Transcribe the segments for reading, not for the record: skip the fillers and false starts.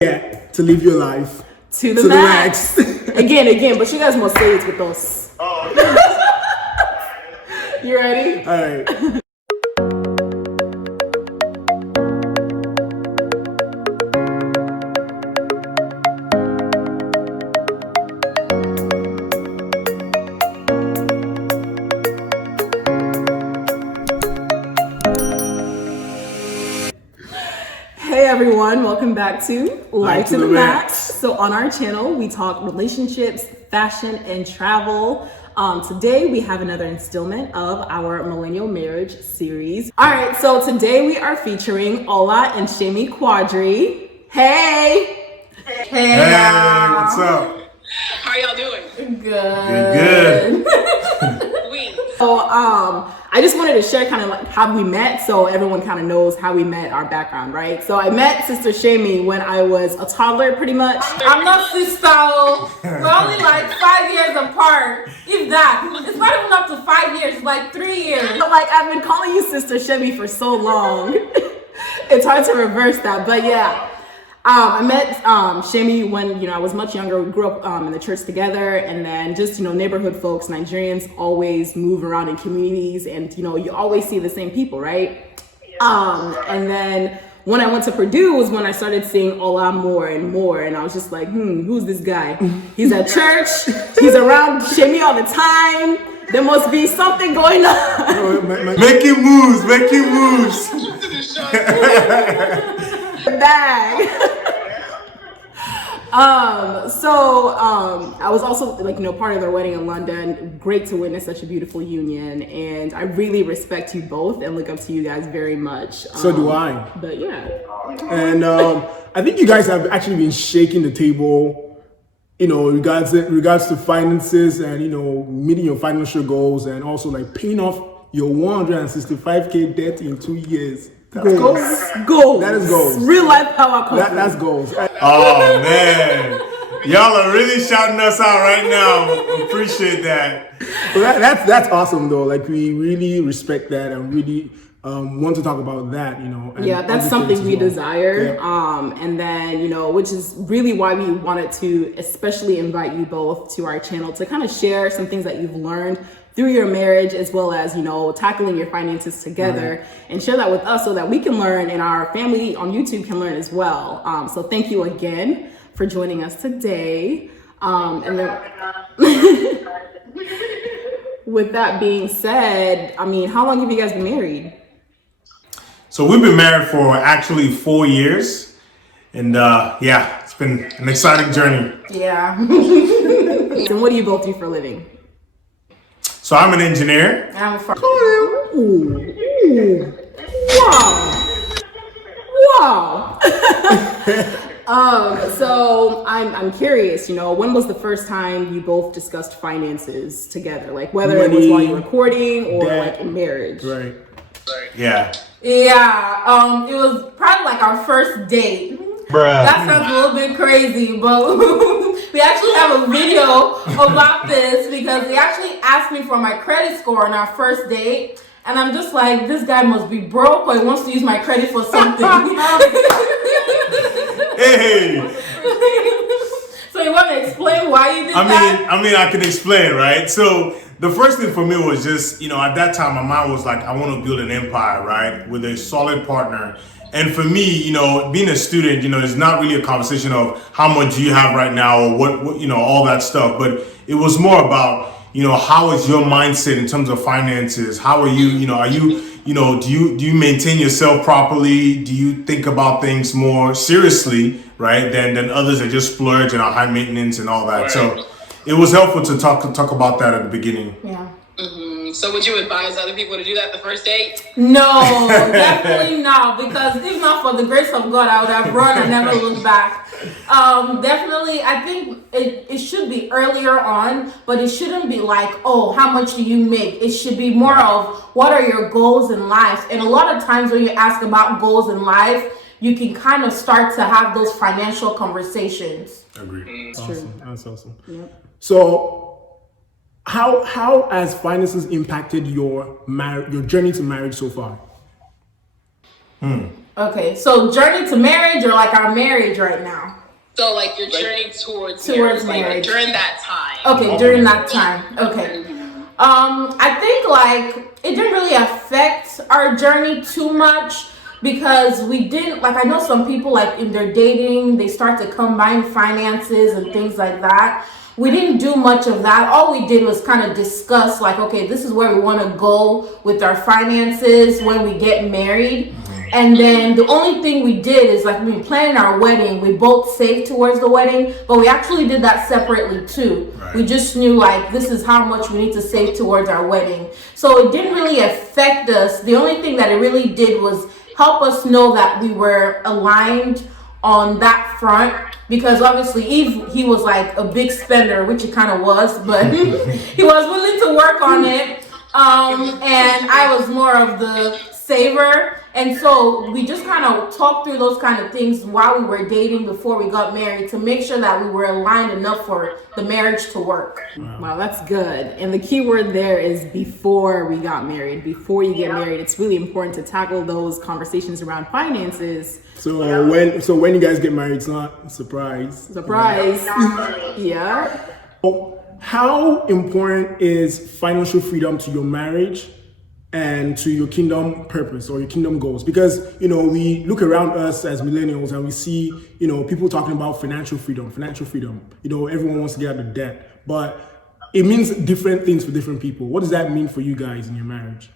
Yeah, to live your life to the max. again, but you guys must say it with us. Oh, okay. You ready? All right. Hey everyone, welcome back to Life to the Max. So on our channel, we talk relationships, fashion, and travel. Today we have another installment of our Millennial marriage series. All right, so today we are featuring Ola and Shemi Quadri. Hey! Hey, what's up? How y'all doing? Good. So I just wanted to share kind of like how we met, so everyone kind of knows how we met, our background, right? So I met Sister Shemi when I was a toddler, pretty much. I'm not sister. We're only like 5 years apart. If that. It's not even up to 5 years, it's like 3 years. But like I've been calling you Sister Shemi for so long. It's hard to reverse that, but yeah. I met Shemi when, I was much younger. We grew up in the church together, and then just, neighborhood folks, Nigerians always move around in communities, and, you always see the same people, right? And then when I went to Purdue was when I started seeing Ola more and more, and I was just like, who's this guy? He's at church, he's around Shemi all the time. There must be something going on. Making moves. Bag. I was also part of their wedding in London. Great to witness such a beautiful union, and I really respect you both and look up to you guys very much. So do I. But yeah. And I think you guys have actually been shaking the table, in regards to finances and meeting your financial goals, and also like paying off your 165K debt in 2 years. Goals. That is goals. Real life power couple. That's goals. Oh man, y'all are really shouting us out right now. Appreciate that. Well, that's awesome though. Like we really respect that and really want to talk about that. And yeah, that's something we desire. Yeah. And then which is really why we wanted to especially invite you both to our channel to kind of share some things that you've learned through your marriage, as well as, tackling your finances together, and share that with us so that we can learn and our family on YouTube can learn as well. So thank you again for joining us today. And then with that being said, how long have you guys been married? So we've been married for actually 4 years, and it's been an exciting journey. Yeah. And what do you both do for a living? So I'm an engineer. I'm a Wow. So I'm curious, when was the first time you both discussed finances together? Like whether it was while you were courting or like in marriage. Right. Yeah. Yeah, it was probably like our first date. Bruh. That sounds a little bit crazy, but we actually have a video about this because they actually asked me for my credit score on our first date. And I'm just like, this guy must be broke or he wants to use my credit for something. Hey. So you want to explain why you did that? I can explain, right? So the first thing for me was just, at that time, my mind was like, I want to build an empire, right? With a solid partner. And for me, being a student, it's not really a conversation of how much do you have right now or what all that stuff. But it was more about, how is your mindset in terms of finances? How are you, do you maintain yourself properly? Do you think about things more seriously, right? Than others that just splurge and are high maintenance and all that. Right. So it was helpful to talk about that at the beginning. Yeah. So would you advise other people to do that the first date? No, definitely not. Because if not for the grace of God, I would have run and never looked back. Definitely, I think it should be earlier on, but it shouldn't be like, oh, how much do you make? It should be more of what are your goals in life? And a lot of times when you ask about goals in life, you can kind of start to have those financial conversations. Agreed. Awesome. That's awesome. Yep. So how has finances impacted your journey to marriage so far? Okay, so journey to marriage or like our marriage right now? So like your journey towards marriage. like during that time. Okay, during that time. Okay. I think like it didn't really affect our journey too much because we didn't, like, I know some people like in their dating, they start to combine finances and things like that. We didn't do much of that. All we did was kind of discuss like, okay, this is where we want to go with our finances when we get married. And then the only thing we did is like we planned our wedding. We both saved towards the wedding, but we actually did that separately too. Right. We just knew like this is how much we need to save towards our wedding. So it didn't really affect us. The only thing that it really did was help us know that we were aligned on that front, because obviously he was like a big spender, which he kind of was, but he was willing to work on it. And I was more of the saver. And so we just kind of talked through those kind of things while we were dating before we got married to make sure that we were aligned enough for the marriage to work. Wow, that's good. And the key word there is before we got married. Before you get married, it's really important to tackle those conversations around finances. So when you guys get married, it's not a surprise. Surprise. Yeah. How important is financial freedom to your marriage and to your kingdom purpose or your kingdom goals? Because, you know, we look around us as millennials and we see, you know, people talking about financial freedom. You know, everyone wants to get out of debt, but it means different things for different people. What does that mean for you guys in your marriage?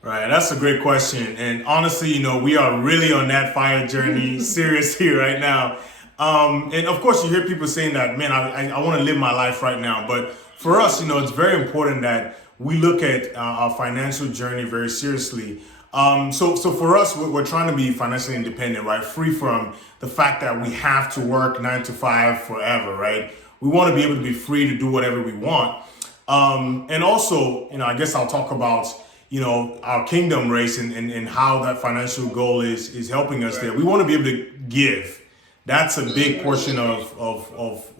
Right, that's a great question. And honestly, you know, we are really on that fire journey, seriously right now. And of course, you hear people saying that, man, I want to live my life right now. But for us, you know, it's very important that we look at our financial journey very seriously. So for us, we're trying to be financially independent, right? Free from the fact that we have to work 9 to 5 forever, right? We want to be able to be free to do whatever we want. And also, you know, I guess I'll talk about, you know, our kingdom race and how that financial goal is helping us there. We want to be able to give. That's a big portion of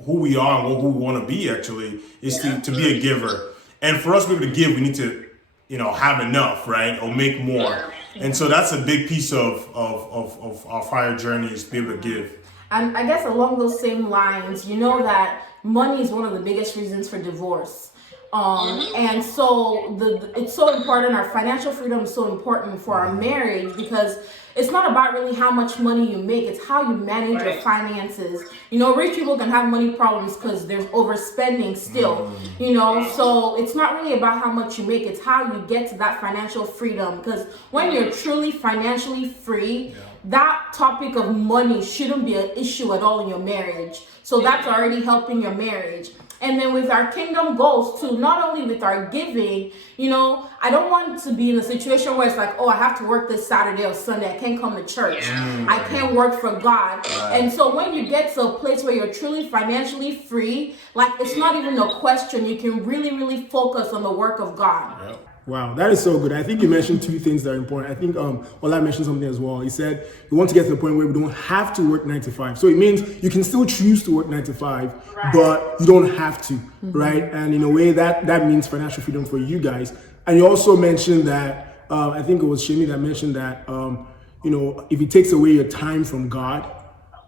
who we are and who we want to be, actually, is to be a giver. And for us to be able to give, we need to, you know, have enough, right? Or make more. And so that's a big piece of our fire journey, is to be able to give. And I guess along those same lines, you know that money is one of the biggest reasons for divorce. And so it's so important. Our financial freedom is so important for our marriage, because it's not about really how much money you make. It's how you manage your finances. You know, rich people can have money problems because there's overspending still, you know, so it's not really about how much you make. It's how you get to that financial freedom, because when you're truly financially free, that topic of money shouldn't be an issue at all in your marriage. So that's already helping your marriage. And then with our kingdom goals too, not only with our giving, you know, I don't want to be in a situation where it's like, oh, I have to work this Saturday or Sunday. I can't come to church. I can't work for God. And so when you get to a place where you're truly financially free, like it's not even a question. You can really, really focus on the work of God. Wow, that is so good. I think you mentioned two things that are important. I think Ola mentioned something as well. He said we want to get to the point where we don't have to work 9 to 5. So it means you can still choose to work 9 to 5, but you don't have to, right? And in a way that means financial freedom for you guys. And you also mentioned that, I think it was Shemi that mentioned that, you know, if it takes away your time from God,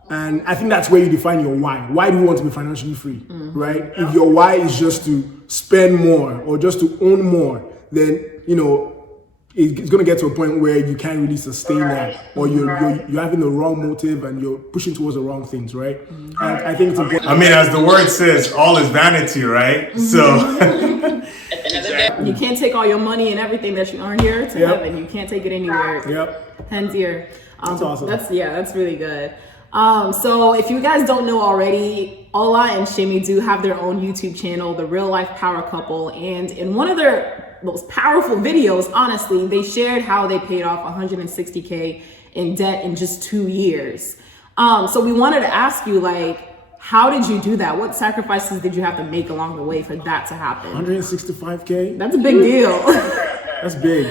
and I think that's where you define your why. Why do you want to be financially free, right? If your why is just to spend more or just to own more, then, you know, it's going to get to a point where you can't really sustain that, or you're having the wrong motive and you're pushing towards the wrong things, right? And I think it's important. I mean, as the word says, all is vanity, right? So you can't take all your money and everything that you earn here to heaven. You can't take it anywhere. Hands here. That's awesome. That's really good. So if you guys don't know already, Ola and Shemi do have their own YouTube channel, the RLF Power Couple, and in one of their most powerful videos, honestly, they shared how they paid off $160K in debt in just 2 years. So we wanted to ask you, like, how did you do that? What sacrifices did you have to make along the way for that to happen? $165K? That's a big deal. That's big.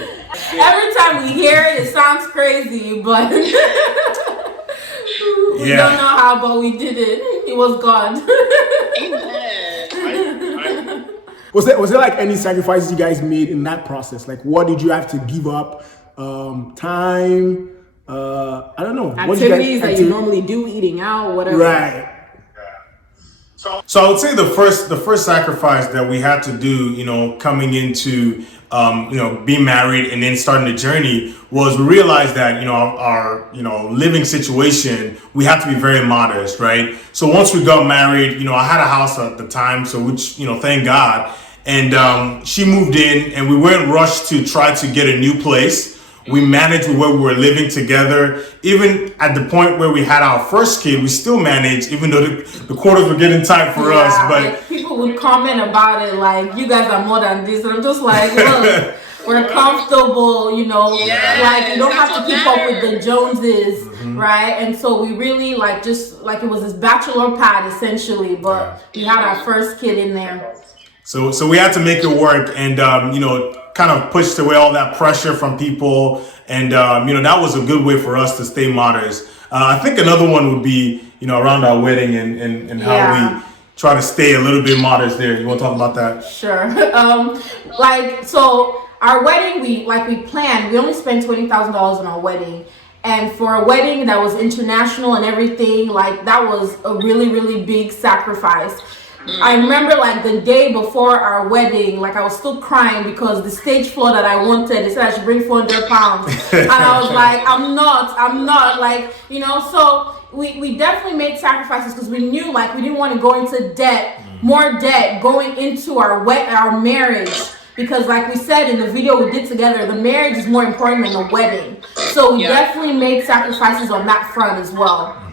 Every time we hear it, it sounds crazy, but we don't know how, but we did it. It was God. Amen. Was there like any sacrifices you guys made in that process? Like, what did you have to give up? Time, I don't know. Activities that you normally do, eating out, whatever. Right. So I would say the first sacrifice that we had to do, you know, coming into being married and then starting the journey was we realized that, you know, our living situation, we had to be very modest, right? So once we got married, you know, I had a house at the time, so which, you know, thank God. And she moved in and we weren't rushed to try to get a new place. We managed with where we were living together. Even at the point where we had our first kid, we still managed, even though the quarters were getting tight for us. But like, people would comment about it like, you guys are more than this. And I'm just like, look, we're comfortable, you know, like you don't have to keep up with the Joneses, right? And so we really like, just like it was this bachelor pad essentially, but we had our first kid in there. So we had to make it work and, kind of pushed away all that pressure from people. And, that was a good way for us to stay modest. I think another one would be, around our wedding and how we try to stay a little bit modest there. You want to talk about that? Sure. So our wedding, we planned, we only spent $20,000 on our wedding. And for a wedding that was international and everything, like that was a really, really big sacrifice. I remember like the day before our wedding, like I was still crying because the stage floor that I wanted, they said I should bring 400 pounds. And I was like, I'm not like, so we definitely made sacrifices because we knew like we didn't want to go into debt, more debt going into our marriage. Because like we said in the video we did together, the marriage is more important than the wedding. So we definitely made sacrifices on that front as well.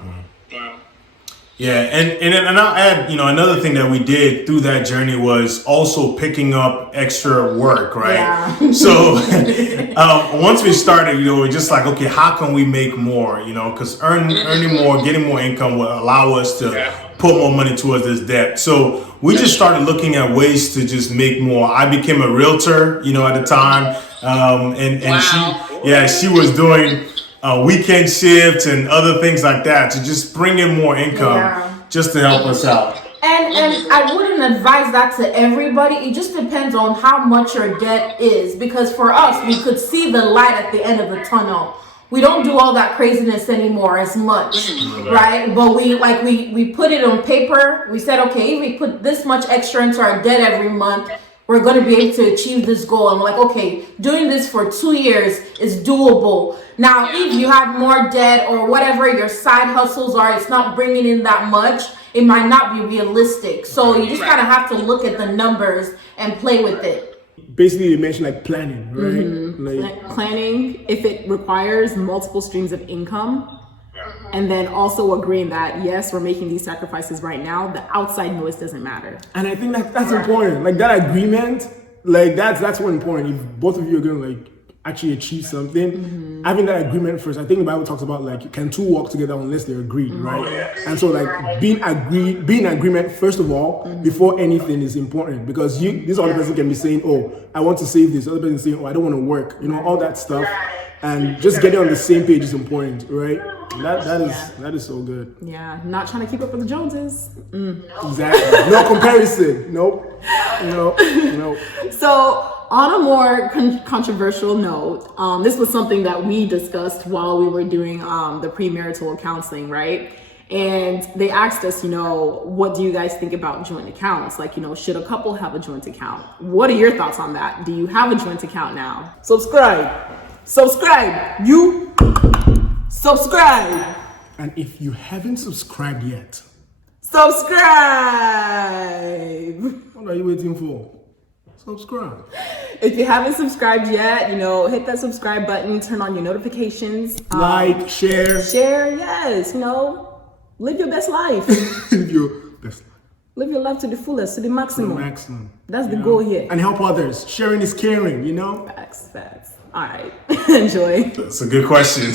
Yeah, and I'll add, another thing that we did through that journey was also picking up extra work, right? Yeah. So once we started, we're just like, okay, how can we make more? Because earning more, getting more income will allow us to put more money towards this debt. So we just started looking at ways to just make more. I became a realtor, at the time, and she was doing weekend shifts and other things like that to just bring in more income just to help us out. And I wouldn't advise that to everybody. It just depends on how much your debt is. Because for us, we could see the light at the end of the tunnel. We don't do all that craziness anymore as much, right? But we put it on paper. We said, okay, if we put this much extra into our debt every month, we're going to be able to achieve this goal. And we're like, okay, doing this for 2 years is doable. Now, if you have more debt or whatever your side hustles are, it's not bringing in that much, it might not be realistic. So you just kind of have to look at the numbers and play with it. Basically, you mentioned like planning, right? Like planning if it requires multiple streams of income. And then also agreeing that, yes, we're making these sacrifices right now. The outside noise doesn't matter. And I think that's important. Like that agreement, like that's one important. If both of you are going to like actually achieve something, having that agreement first. I think the Bible talks about like, can two walk together unless they're agreed, right? And so like being in agreement first of all, before anything is important, because this other person can be saying, oh, I want to save this. Other person saying, oh, I don't want to work, all that stuff. And just getting on the same page is important, right? That is so good. Yeah, not trying to keep up with the Joneses. Exactly. No comparison. Nope. No. So on a more controversial note, this was something that we discussed while we were doing the premarital counseling, right? And they asked us, what do you guys think about joint accounts? Like, should a couple have a joint account? What are your thoughts on that? Do you have a joint account now? Subscribe. You subscribe. And if you haven't subscribed yet, subscribe. What are you waiting for? Subscribe. If you haven't subscribed yet, hit that subscribe button, turn on your notifications. Like, share, yes, live your best life. Live your life to the fullest, to the maximum. That's the goal here. And help others. Sharing is caring, Facts. All right. Enjoy. That's a good question.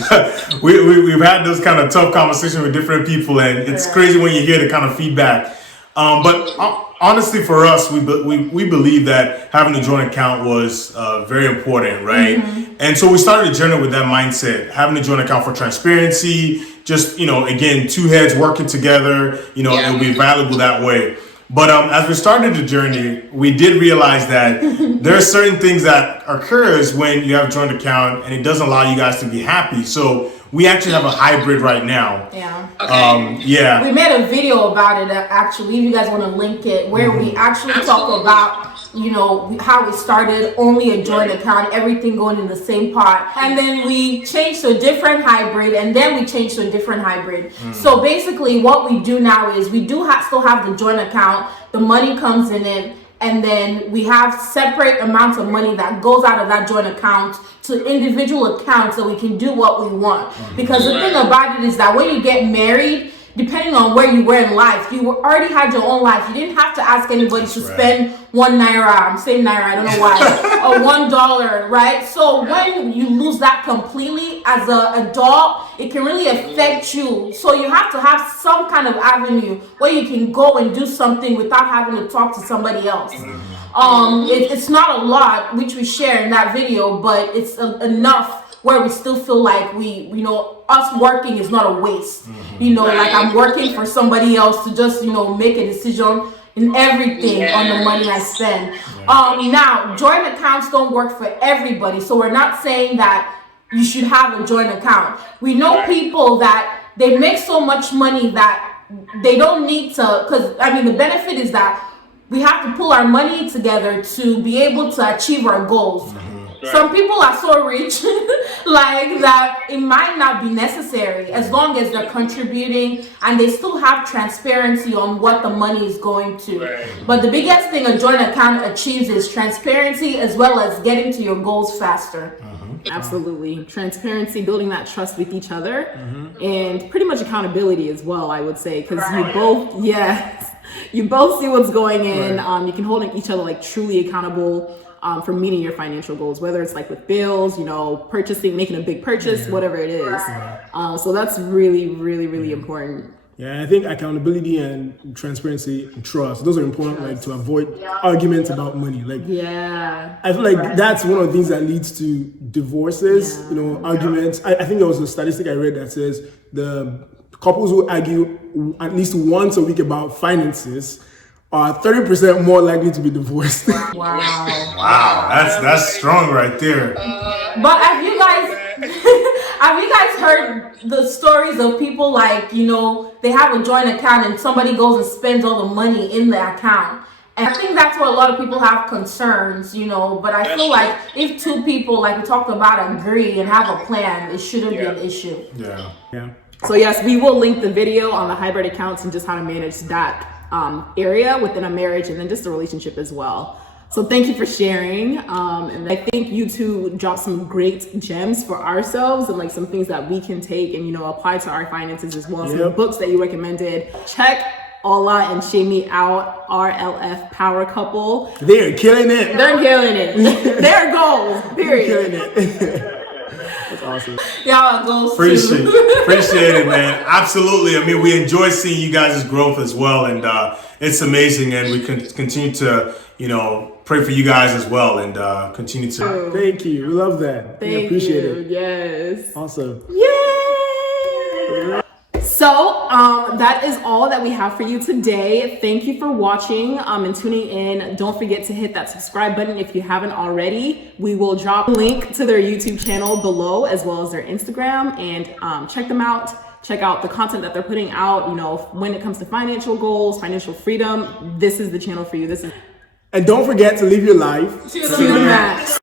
We've had those kind of tough conversations with different people, and it's crazy when you hear the kind of feedback. But honestly, for us, we believe that having a joint account was very important, right? And so we started a journey with that mindset, having a joint account for transparency, just, again, two heads working together, it'll be valuable that way. But as we started the journey, we did realize that there are certain things that occurs when you have a joint account and it doesn't allow you guys to be happy. So we actually have a hybrid right now. Yeah. Okay. Yeah. We made a video about it actually. If you guys want to link it, where we actually talk about, you know, how it started, only a joint account, everything going in the same pot, and then we changed to a different hybrid, and then we changed to a different hybrid. So basically, what we do now is we do still have the joint account. The money comes in it. And then we have separate amounts of money that goes out of that joint account to individual accounts so we can do what we want. Because the thing about it is that when you get married, depending on where you were in life, you already had your own life. You didn't have to ask anybody to spend $1. I'm saying naira, I don't know why, or $1, right? So when you lose that completely as an adult, it can really affect you. So you have to have some kind of avenue where you can go and do something without having to talk to somebody else. It's not a lot, which we share in that video, but it's enough where we still feel like you know, us working is not a waste. You know, like I'm working for somebody else to just, you know, make a decision in everything on the money I spend. Now, joint accounts don't work for everybody. So we're not saying that you should have a joint account. We know people that they make so much money that they don't need to, because I mean, the benefit is that we have to pull our money together to be able to achieve our goals. Some people are so rich like that it might not be necessary as long as they're contributing and they still have transparency on what the money is going to. But the biggest thing a joint account achieves is transparency as well as getting to your goals faster. Absolutely. Transparency, building that trust with each other, and pretty much accountability as well, I would say, because you both, you both see what's going in. You can hold each other like truly accountable for meeting your financial goals, whether it's like with bills, you know, purchasing, making a big purchase, whatever it is. So that's really, really, really important. Yeah, I think accountability and transparency and trust, those are important, like to avoid arguments about money. Like, I feel like that's one of the things that leads to divorces, you know, arguments. I think there was a statistic I read that says the couples who argue at least once a week about finances are 30% more likely to be divorced. Wow, that's strong right there. But have you guys heard the stories of people like, you know, they have a joint account and somebody goes and spends all the money in the account? And I think that's where a lot of people have concerns, you know, but I feel like if two people, like we talked about, agree and have a plan, it shouldn't be an issue. Yeah. So yes, we will link the video on the hybrid accounts and just how to manage that area within a marriage and then just a relationship as well. So thank you for sharing. And I think you two dropped some great gems for ourselves and like some things that we can take and, you know, apply to our finances as well. Some books that you recommended. Check Ola and Shami out, RLF Power Couple. They're killing it. They're killing it. Their goals, period. Killing it. That's awesome. Y'all goals Appreciate it, man. Absolutely. I mean, we enjoy seeing you guys' growth as well, and it's amazing. And we can continue to, you know, pray for you guys as well, and continue to. Thank you. We love that. We appreciate it. Yes. Awesome. Yay! So that is all that we have for you today. Thank you for watching and tuning in. Don't forget to hit that subscribe button if you haven't already. We will drop a link to their YouTube channel below as well as their Instagram, and check them out. Check out the content that they're putting out. You know, when it comes to financial goals, financial freedom, this is the channel for you. And don't forget to live your life to the max.